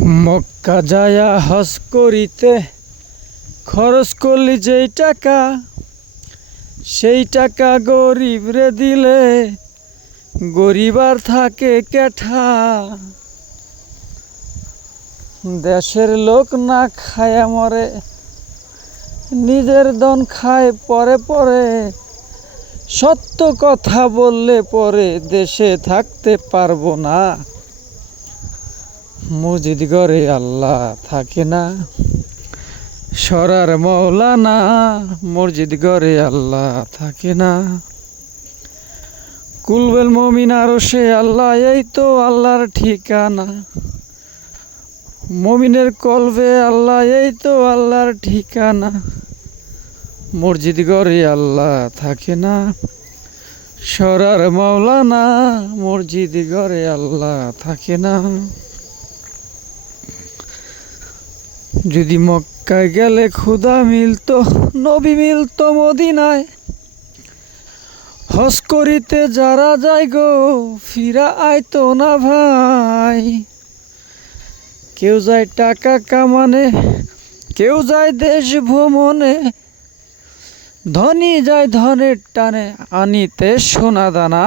মক্কা যায়া হজ করিতে খরচ করলি যেই টাকা, সেই টাকা গরিব রে দিলে গরিব আর থাকে কেঠা। দেশের লোক না খায়া মরে, নিজের দন খায় পরে পরে। সত্য কথা বললে পরে দেশে থাকতে পারবো না। মসজিদ ঘরে আল্লাহ থাকে না, সরার মৌলানা। মসজিদ ঘরে আল্লাহ থাকে না। কুলবেল মমিন আরশে আল্লাহ, এই তো আল্লাহর ঠিকানা। মমিনের কলবে আল্লাহ, এই তো আল্লাহর ঠিকানা। মসজিদ ঘরে আল্লাহ থাকে না, সরার মৌলানা। মসজিদ ঘরে আল্লাহ থাকে না। যদি মক্কায় গেলে খুদা মিলতো, নবী মিলতো মদিনায়। হজ করিতে যারা যায় গো, ফিরা আইতো না ভাই। কেউ যায় টাকা কামানে, কেউ যায় দেশ ভ্রমণে। ধনী যায় ধনের টানে, আনিতে সোনা দানা।